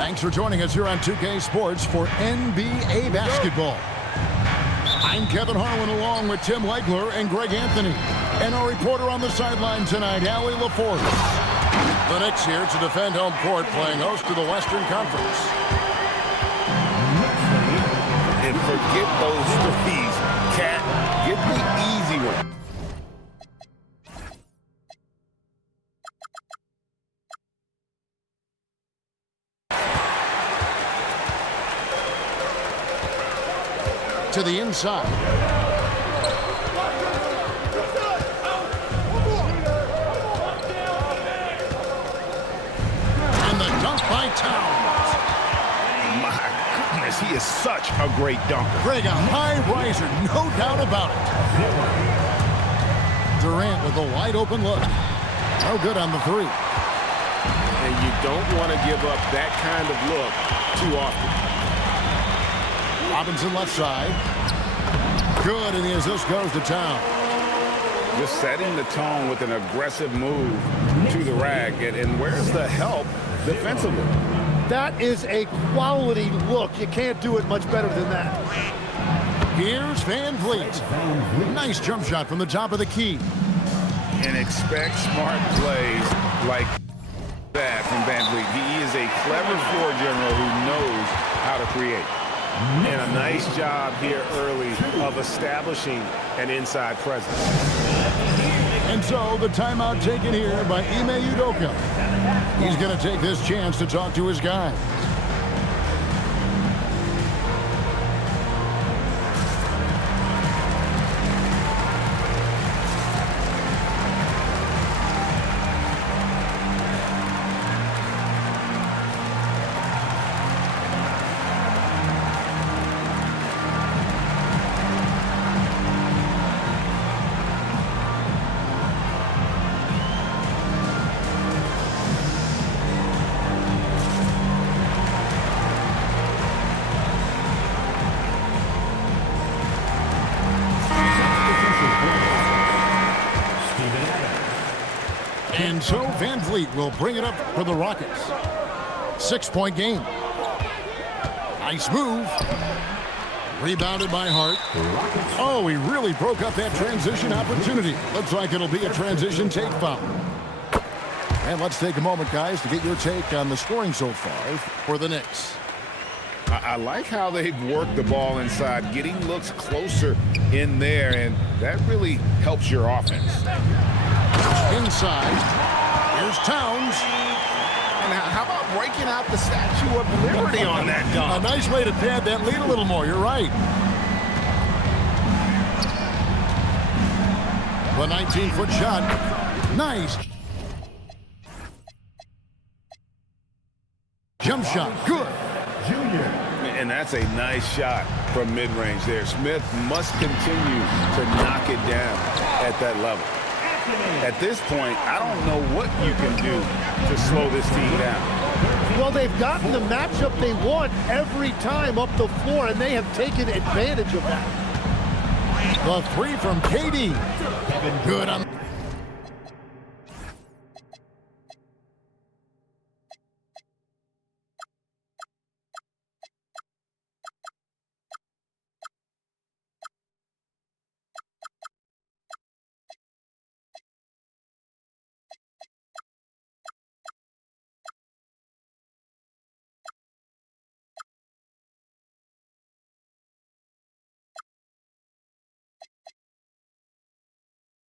Thanks for joining us here on 2K Sports for NBA basketball. I'm Kevin Harlan along with Tim Legler and Greg Anthony. And our reporter on the sideline tonight, Allie LaForce. The Knicks here to defend home court, playing host to the Western Conference. And forget those threes, Cat. Get the easy one. To the inside. And the dunk by Towns. My goodness, he is such a great dunker. Greg, a high riser, no doubt about it. Durant with a wide open look. No good on the three. And you don't want to give up that kind of look too often. Robinson left side. Good, and the assist goes to Town. Just setting the tone with an aggressive move to the rack. And where's the help defensively? That is a quality look. You can't do it much better than that. Here's Van Vliet. Nice jump shot from the top of the key. And expect smart plays like that from Van Vliet. He is a clever floor general who knows how to create. And a nice job here early of establishing an inside presence. And so the timeout taken here by Ime Udoka. He's going to take this chance to talk to his guys. And so Van Vliet will bring it up for the Rockets. 6-point game. Nice move. Rebounded by Hart. Oh, he really broke up that transition opportunity. Looks like it'll be a transition take foul. And let's take a moment, guys, to get your take on the scoring so far for the Knicks. I like how they've worked the ball inside, getting looks closer in there, and that really helps your offense. Inside. Here's Towns. And how about breaking out the Statue of Liberty on that dunk? A nice way to pad that lead a little more. You're right. The 19-foot shot. Nice. Jump shot. Good. Junior. And that's a nice shot from mid-range there. Smith must continue to knock it down at that level. At this point, I don't know what you can do to slow this team down. Well, they've gotten the matchup they want every time up the floor, and they have taken advantage of that. The three from KD. Good on.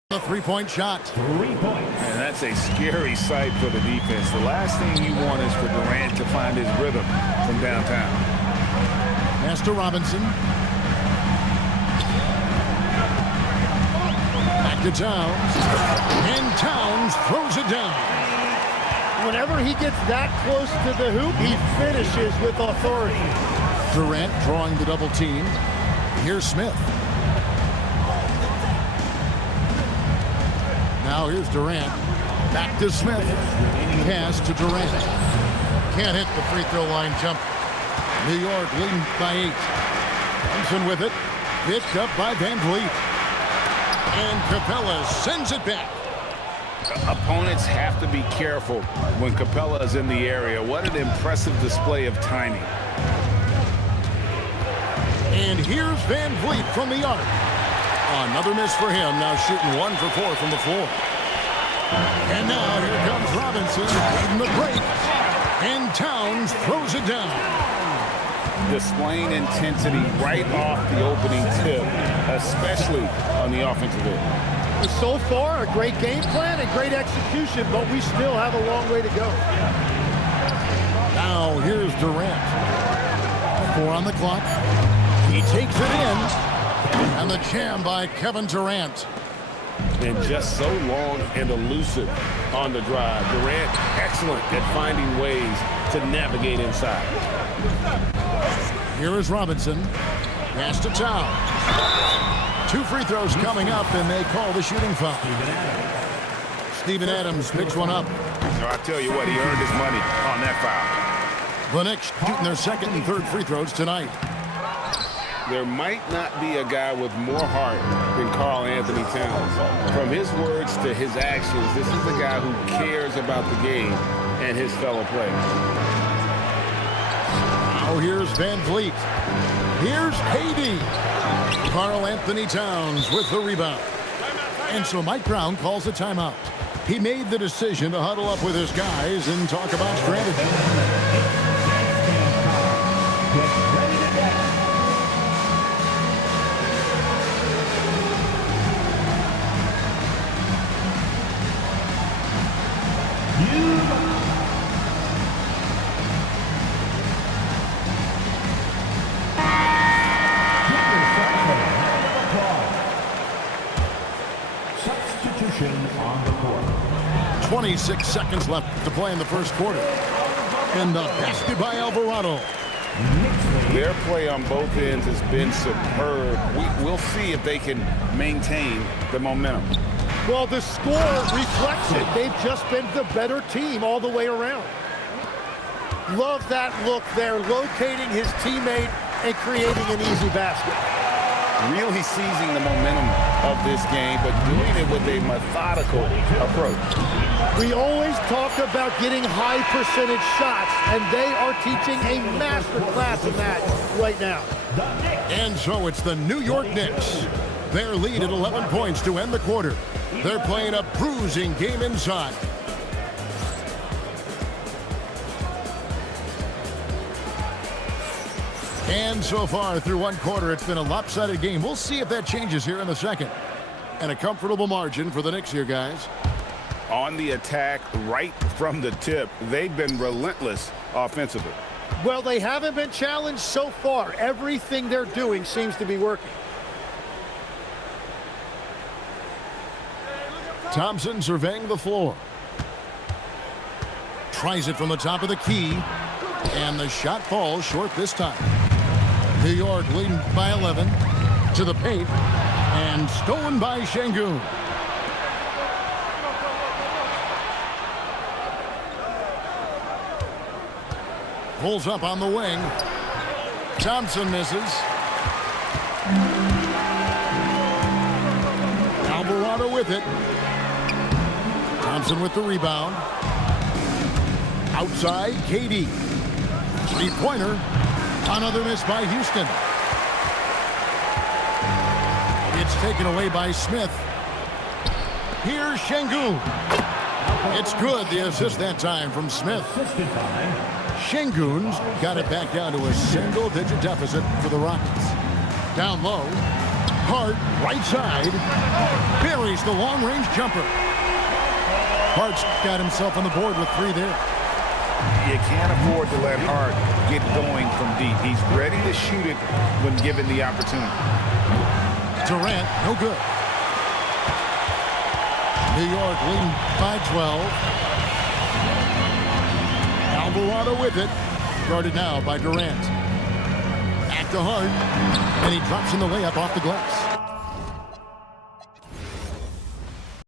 The three-point shot. 3 points. And that's a scary sight for the defense. The last thing you want is for Durant to find his rhythm from downtown. Pass to Robinson. Back to Towns. And Towns throws it down. Whenever he gets that close to the hoop, he finishes with authority. Durant drawing the double team. Here's Smith. Now here's Durant. Back to Smith. Pass to Durant. Can't hit the free throw line jumper. New York leading by 8. Thompson with it. Picked up by Van Vliet. And Capella sends it back. Opponents have to be careful when Capella is in the area. What an impressive display of timing. And here's Van Vliet from the arc. Another miss for him, now shooting 1 for 4 from the floor. And now here comes Robinson leading the break. And Towns throws it down. Displaying intensity right off the opening tip, especially on the offensive end. So far, a great game plan and great execution, but we still have a long way to go. Now here's Durant. 4 on the clock. He takes it in. And the jam by Kevin Durant. And just so long and elusive on the drive. Durant, excellent at finding ways to navigate inside. Here is Robinson. Pass to Towns. 2 free throws coming up, and they call the shooting foul. Steven Adams picks one up. So I tell you what, he earned his money on that foul. The Knicks shooting their second and third free throws tonight. There might not be a guy with more heart than Karl Anthony Towns. From his words to his actions, this is a guy who cares about the game and his fellow players. Now here's Van Vliet. Here's KD. Karl Anthony Towns with the rebound. And so Mike Brown calls a timeout. He made the decision to huddle up with his guys and talk about strategy. On the court. 26 seconds left to play in the first quarter. And the basket by Alvarado. Their play on both ends has been superb. We'll see if they can maintain the momentum. Well, the score reflects it. They've just been the better team all the way around. Love that look there, locating his teammate and creating an easy basket. Really seizing the momentum of this game, but doing it with a methodical approach. We always talk about getting high percentage shots, and they are teaching a master class in that right now. And so it's the New York Knicks. Their lead at 11 points to end the quarter. They're playing a bruising game inside. And so far through one quarter, it's been a lopsided game. We'll see if that changes here in the second. And a comfortable margin for the Knicks here, guys. On the attack right from the tip, they've been relentless offensively. Well, they haven't been challenged so far. Everything they're doing seems to be working. Thompson surveying the floor. Tries it from the top of the key. And the shot falls short this time. New York leading by 11 to the paint, and stolen by Şengün. Pulls up on the wing. Thompson misses. Alvarado with it. Thompson with the rebound. Outside, KD. Three-pointer. Another miss by Houston. It's taken away by Smith. Here's Şengün. It's good, the assist that time from Smith. Şengün's got it back down to a single-digit deficit for the Rockets. Down low. Hart, right side. Buries the long-range jumper. Hart's got himself on the board with 3 there. You can't afford to let Hart get going from deep. He's ready to shoot it when given the opportunity. Durant, no good. New York leading by 12. Alvarado with it. Guarded now by Durant. Back to Hart. And he drops in the layup off the glass.